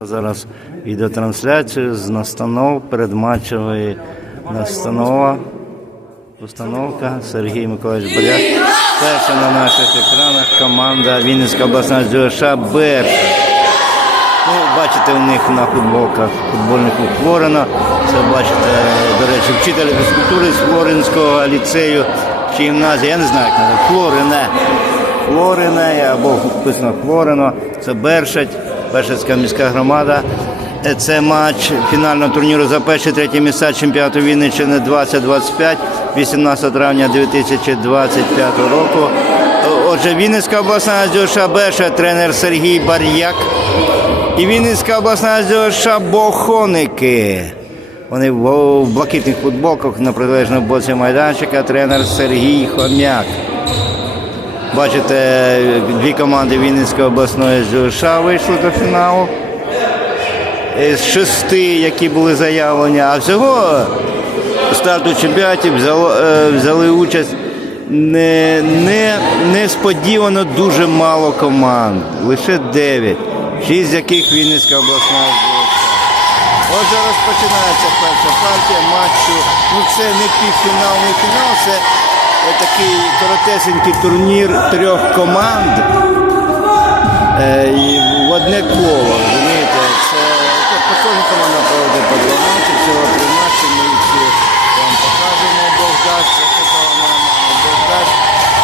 Зараз відеотрансляцію з настанов передматчевої настанова. Установка Сергій Миколаївич Боляк. Перша на наших екранах команда Вінницька обласна ДЮШ Берша. Ну, бачите, у них на футболках футбольний клуб Флорина. Це бачите, до речі, вчитель фізкультури з Флоринського ліцею чи гімназії. Я не знаю, як. Флорине. Флорине або вписано Флорино. Це Бершать, Бершацька міська громада. Е, Це матч фінального турніру за перші третє місця чемпіонату Вінниччини 2025, 18 травня 2025 року. Е, Отже, Вінницька обласна ДЮШ Берша, тренер Сергій Бар'як. І Вінницька обласна ДЮШ Бохоники. Вони в блакитних футболках на протилежному боці майданчика тренер Сергій Хом'як. Бачите, дві команди Вінницької обласної ЗЮШ вийшли до фіналу. З шести, які були заявлені, а всього старту чемпіонатів взяло, е, взяли участь не, не, несподівано дуже мало команд. Лише дев'ять, шість з яких Вінницька обласна ЗЮШ. Отже, розпочинається перша партія матчу. Ну це не півфінал, не фінал, це такий коротесенький турнір трьох команд. Е, і в одне коло, розумієте, це по кожна команда проводить по два матчі, всього три матчі, ми їх вам покажемо, Бог дасть, як казала моя мама, Бог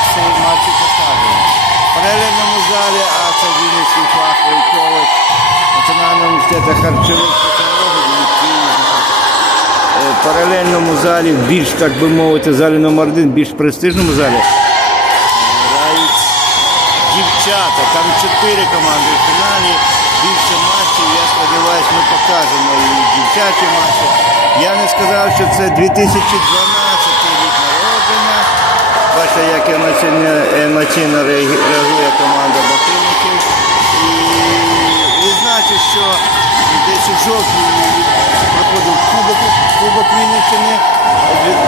всі матчі покажемо. В паралельному залі, а це Вінницький фаховий коледж Національного університету харчових технологій В паралельному залі, більш, так би мовити, залі номер один, більш престижному залі грають дівчата. Там чотири команди в фіналі. Більше матчів. Я сподіваюся, ми покажемо і дівчачі матчі. Я не сказав, що це 2012 рік народження. Бачите, як емоційно, емоційно реагує команда Бакинників. І відзначу, що десь у жовтні проходив Кубок, Кубок Вінниччини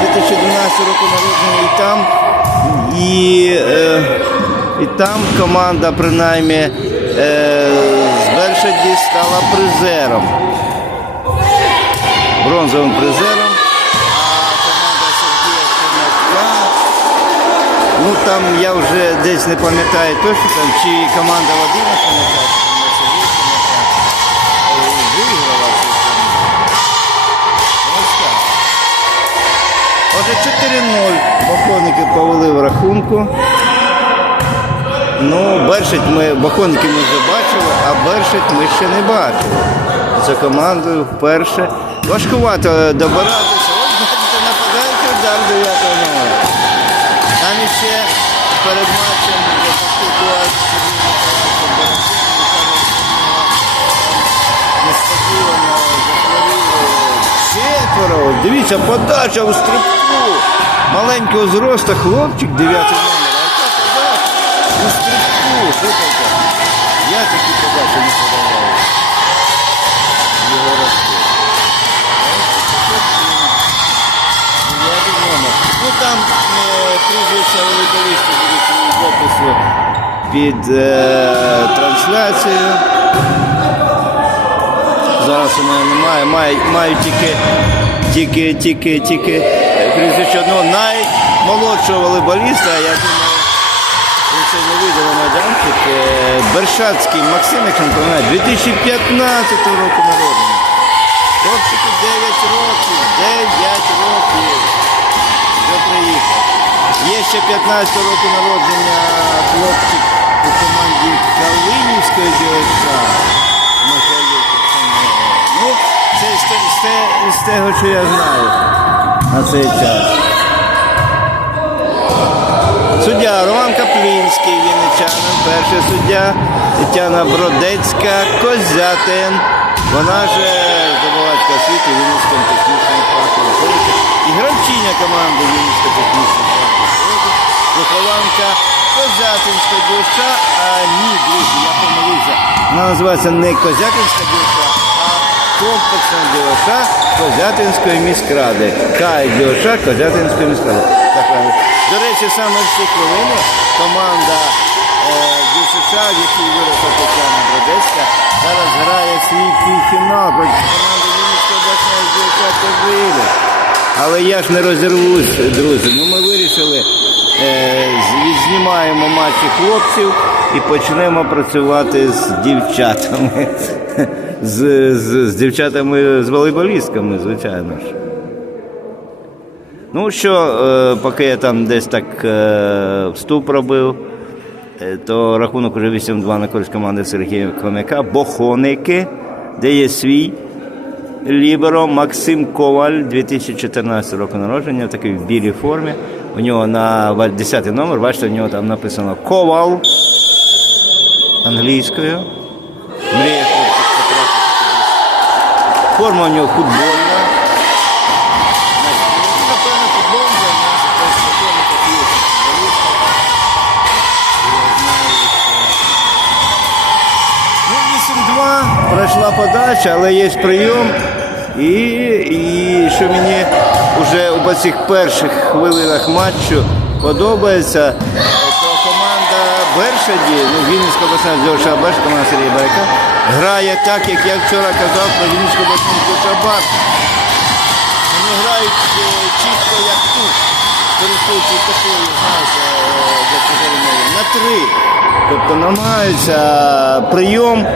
2012 року народження і там. І, е, і там команда принаймні е, з Бершаді стала призером. Бронзовим призером. Ну там я вже десь не пам'ятаю точно, там, чи команда Вадима Чернацька, Отже, 4-0. Бахонники повели в рахунку. Ну, Бершить ми, Бахонники ми вже бачили, а Бершить ми ще не бачили. За командою вперше. Важкувато добиратися. От бачите, нападаючий удар 9 номера. Там іще перед матчем четверо. Дивіться, подача у стрибку. Маленького зросту хлопчик 9 номер. А яка подача? У стрибку. Слухайте. Я такі подачі не подавав. Ну там е, прізвища волейболістів будуть в описі під е, трансляцією. Зараз у мене немає, маю, маю тільки, тільки, тільки, тільки прізвище одного наймолодшого волейболіста, я думаю, він це не вийде на майданчик. е, Бершацький Максим, пам'ятаю, 2015 року народження. Хлопчику 9 років, 9 років. Вже приїхав. Є ще 15 року народження хлопчик у команді Калинівської ДЮС. Михайлюк Оксана. Ну, це з, те- з, те- з того, що я знаю на цей час. Суддя Роман Каплінський, вінничанин, перший суддя Тетяна Бродецька, Козятин. Вона ж здобувачка освіти Вінницького технічного фахового коледжу. І гравчиня команди Вінницького технічного коледжу. Вихованка Козятинська дівча, а ні, друзі, я помилився. Вона називається не Козятинська дівча, а комплексна Козятинської міськради. Кай дівча Козятинської міськради. До речі, саме в ці хвилини команда е, ДЮСШ, в якій виросла Тетяна Бродецька, зараз грає свій фінал проти команди Вінницької обласної дівчатка вийде. Але я ж не розірвусь, друзі. Ну ми вирішили, е, відзнімаємо матчі хлопців і почнемо працювати з дівчатами. З, з, з дівчатами, з волейболістками, звичайно ж. Ну що, е, поки я там десь так е, вступ робив, е, то рахунок уже 8-2 на користь команди Сергія Хомяка. Бохоники, де є свій ліберо Максим Коваль, 2014 року народження, в білій формі. У нього на 10 номер, бачите, у нього там написано Ковал англійською. Кудись. Форма у нього футбольна. Ну, що- Ну, 8-2, пройшла подача, але є прийом. І, і що мені вже у цих перших хвилинах матчу подобається, то команда Бершаді, ну, Вінницька обласна Дзьоша Берш, команда Сергія Баряка, грає так, як я вчора казав про Вінницьку обласну Дзьоша Вони грають е, чітко як тут, користуючись такою, знаєте, е, на три. Тобто намагаються прийом,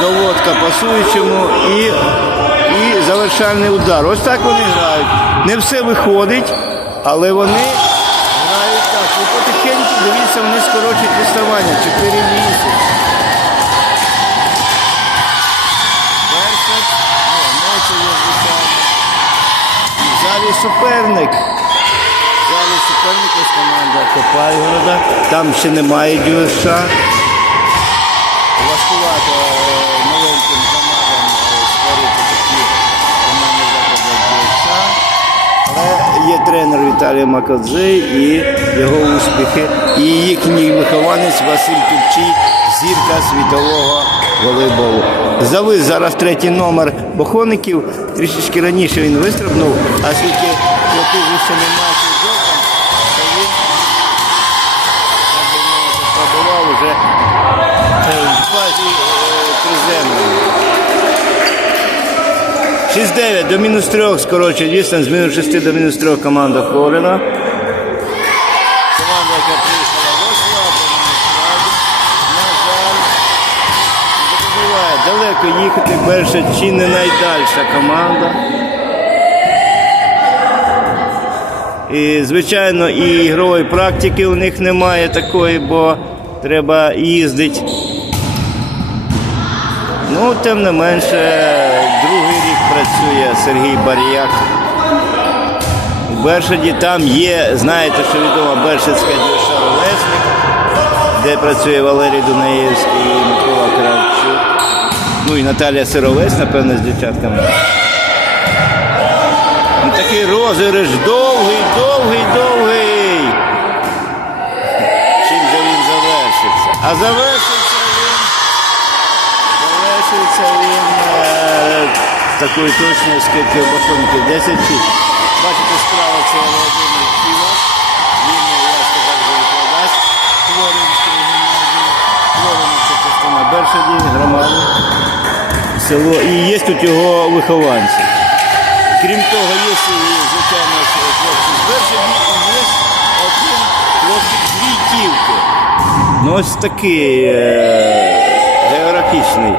доводка пасуючому і, і завершальний удар. Ось так вони грають. Не все виходить, але вони грають так. І потихеньку, дивіться, вони скорочують відставання. 4-8. Берсет, суперник. В залі суперник ось команда Копайгорода. Там ще немає дюша. Важкувато е, маленьким командам е, створити такі командні заклади дюша. Але є тренер Віталій Макадзе і його успіхи. І їхній вихованець Василь Тупчий, зірка світового волейболу. Завис зараз третій номер Бохоників. Трішечки раніше він вистрибнув, а скільки хлопів ще немає Джордан, то він е, в фазі е, приземлення. 6-9 до мінус 3 скорочує дійсно, з мінус 6 до мінус 3 команда Флорина. Далеко їхати перша чи не найдальша команда. І, звичайно, і ігрової практики у них немає такої, бо треба їздити. Ну, тим не менше, другий рік працює Сергій Бар'як. У Бершаді там є, знаєте, що відомо Бершицька дівча Ровесник, де працює Валерій Дунаєвський Наталія Сировець, напевно, з дівчатками. Ну, такий розіграш довгий, довгий, довгий. Чим же він завершиться? А завершиться він. Завершується він е, такою точною скидкою бахонків 10 6. Бачите, справа це Володимир Ківас. Він, е, я сказав, вже викладач Хворинської це частина Бершаді, громади, село. І є тут його вихованці. Крім того, є, звичайно, хлопці з Бершаді, і є один хлопчик з Війтівки. Ну ось такий е, географічний.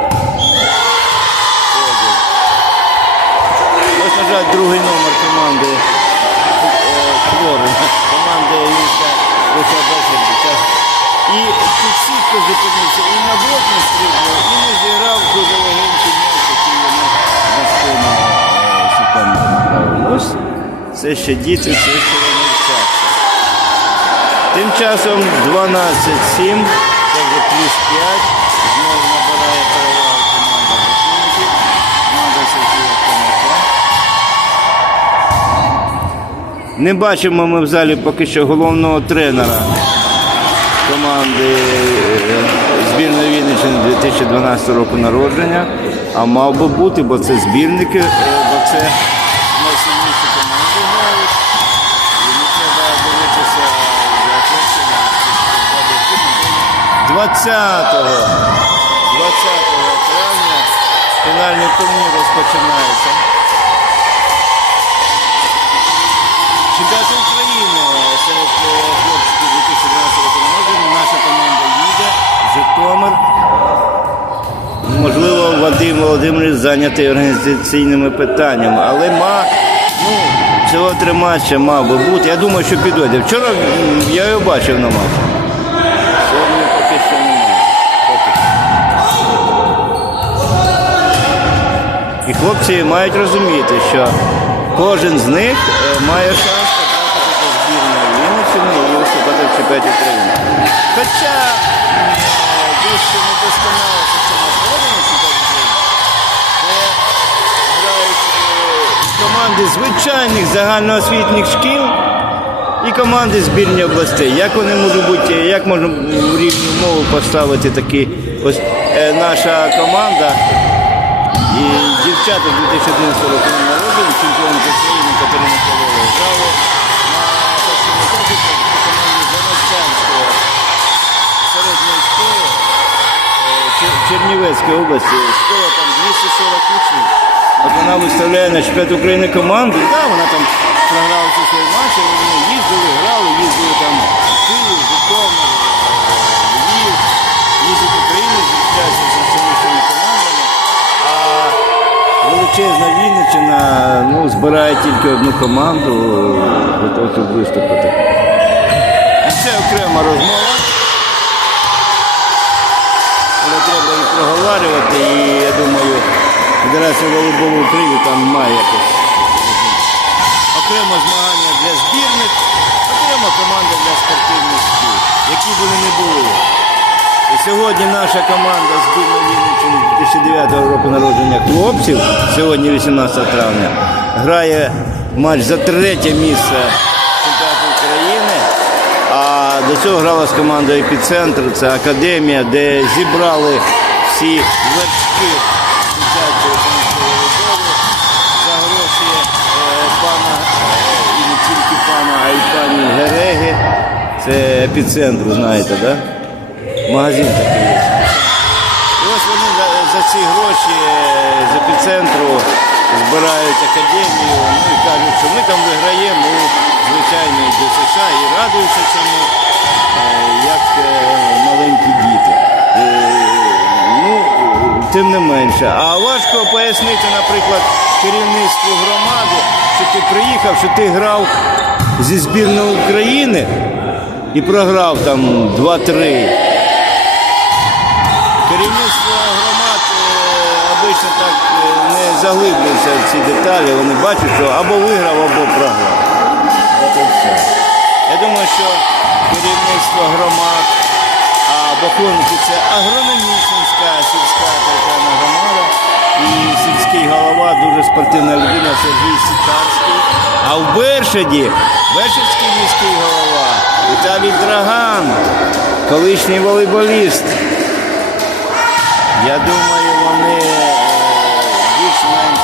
Ось, на жаль, другий номер команди е, команди Юрка Лише Бесерді. І тут сітко зупинився, і на блок не стрибнув, і не зіграв ще діти, це ще вони вчаться. Тим часом 12-7, це вже плюс 5. Знову набирає перевагу команда Бахунків. Команда Сергія Конака. Не бачимо ми в залі поки що головного тренера команди е, збірної Вінниччини 2012 року народження. А мав би бути, бо це збірники, е, бо це 20 20 травня Фінальний турнір розпочинається. Чемпіонат України серед е, хлопчиків 2012 року. Наша команда їде Житомир. Можливо, Вадим Володимирович зайнятий організаційними питаннями, але ма, ну, цього три матча мав би бути. Я думаю, що підійде. Вчора я його бачив на матчі. І хлопці мають розуміти, що кожен з них е, має шанс потрапити до збірної Вінниччини і виступати в чемпіонаті України. Хоча е, дещо недосконалося в цьому проведенні чемпіонаті де грають е, команди звичайних загальноосвітніх шкіл і команди збірні областей. Як вони можуть бути, як можна в рівну мову поставити такі ось е, наша команда і дівчата 2011 року народження, чемпіонка України Катерина Павлова грали на першому етапі команді Заночанського середньої е, Чернівецької області. Школа там 240 учнів. От вона виставляє на чемпіонат України команду. Да, вона там програла всі свої матчі, вони їздили, грали, їздили там в Київ, величезна Вінниччина ну, збирає тільки одну команду щоб виступити. Це окрема розмова. Але треба їх проговорювати і я думаю, Федерація волейболу України там має якось. Окремо змагання для збірних, окремо команда для спортивних шкіл, які вони не були. Сьогодні наша команда Вінниччини 2009 року народження хлопців, сьогодні 18 травня, грає матч за третє місце чемпіонату України. А до цього грала з командою Епіцентр, це академія, де зібрали всі вершки за гроші е, пана, е, і не тільки пана, а й пані Гереги. Це епіцентр, знаєте, так? Да? Магазин такий є. І ось вони за, за ці гроші е, з епіцентру збирають академію ну, і кажуть, що ми там виграємо у звичайний ДСШ і радуються цьому, е, як е, маленькі діти. Ну, тим не менше. А важко пояснити, наприклад, керівництву громади, що ти приїхав, що ти грав зі збірної України і програв там 2-3. Керівництво громад е, обично так е, не заглиблюється в ці деталі. Вони бачать, що або виграв, або програв. Я думаю, що керівництво громад, а Бахонки це агрономічна сільська територіальна громада. І сільський голова дуже спортивна людина Сергій Сітарський. А в Бершаді Бершадський міський голова Віталій Драган, колишній волейболіст. Я думаю, вони е, більш-менш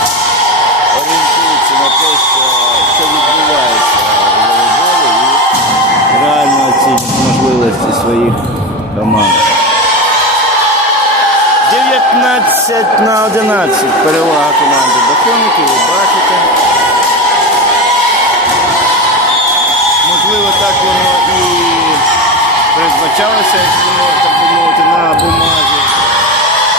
орієнтуються на те, що, що відбувається в волейболі і реально оцінюють можливості своїх команд. 19 на 11 перевага команди Бахоників, ви бачите. Можливо, так воно і передбачалося, якщо можна так би мовити, на бумазі.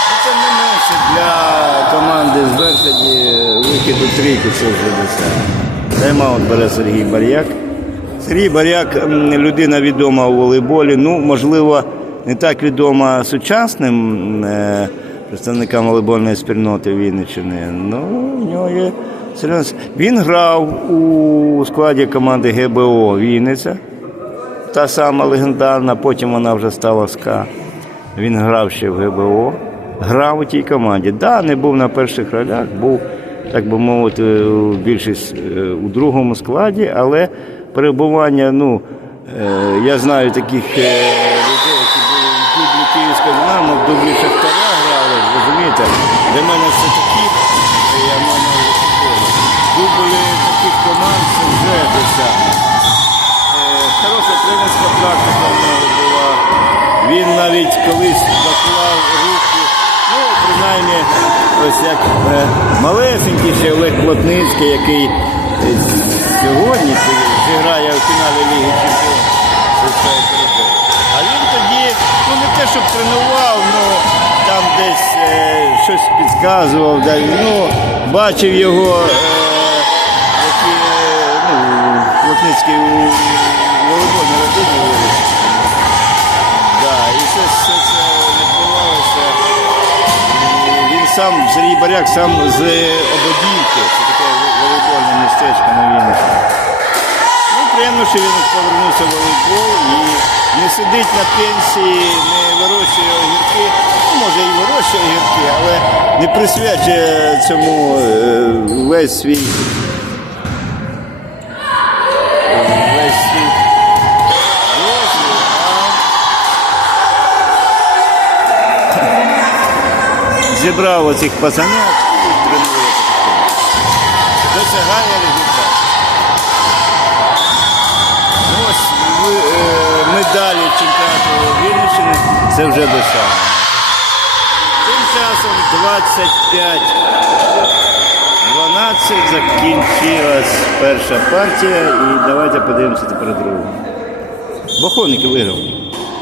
Ну, Тим не менше для команди з Берсаді вихід у трійку це вже досягнення. Тайм-аут бере Сергій Бар'як. Сергій Бар'як людина відома у волейболі. Ну, можливо, не так відома сучасним е, представникам волейбольної спільноти Вінниччини. Ну, у нього є. Він грав у складі команди ГБО Вінниця. Та сама легендарна, потім вона вже стала СКА. Він грав ще в ГБО, грав у тій команді. Да, не був на перших ролях, був, так би мовити, більшість е, у другому складі, але перебування, ну, е, я знаю таких е, людей, які були в дублі Київського Динамо, в дублі Шахтаря грали, розумієте? Для мене це такі, я маю на увазі. Дублі таких команд це вже досягнення. Е, Хороша тренерська практика в нього була. Він навіть колись наймі, ось як е, малесенький ще Олег Плотницький, який е, сьогодні зіграє у фіналі Ліги Чемпіонів. А він тоді, ну не те, щоб тренував, ну там десь е, щось підказував, да, ну, бачив його, е, е, ну, Плотницький у волейбольній родині сам, Сергій Баряк, сам з Ободівки, це таке волейбольне містечко на Вінниці. Ну, приємно, що він повернувся в волейбол і не сидить на пенсії, не вирощує огірки. Ну, може і вирощує огірки, але не присвячує цьому е, весь свій. Зібрав оцих пацанят і тренує. Досягає результат. Ну, ось е, медалі чемпіонату Вінниччини це вже досягнення. Тим часом 25 12 закінчилась перша партія і давайте подивимося тепер другу. Боховник виграв.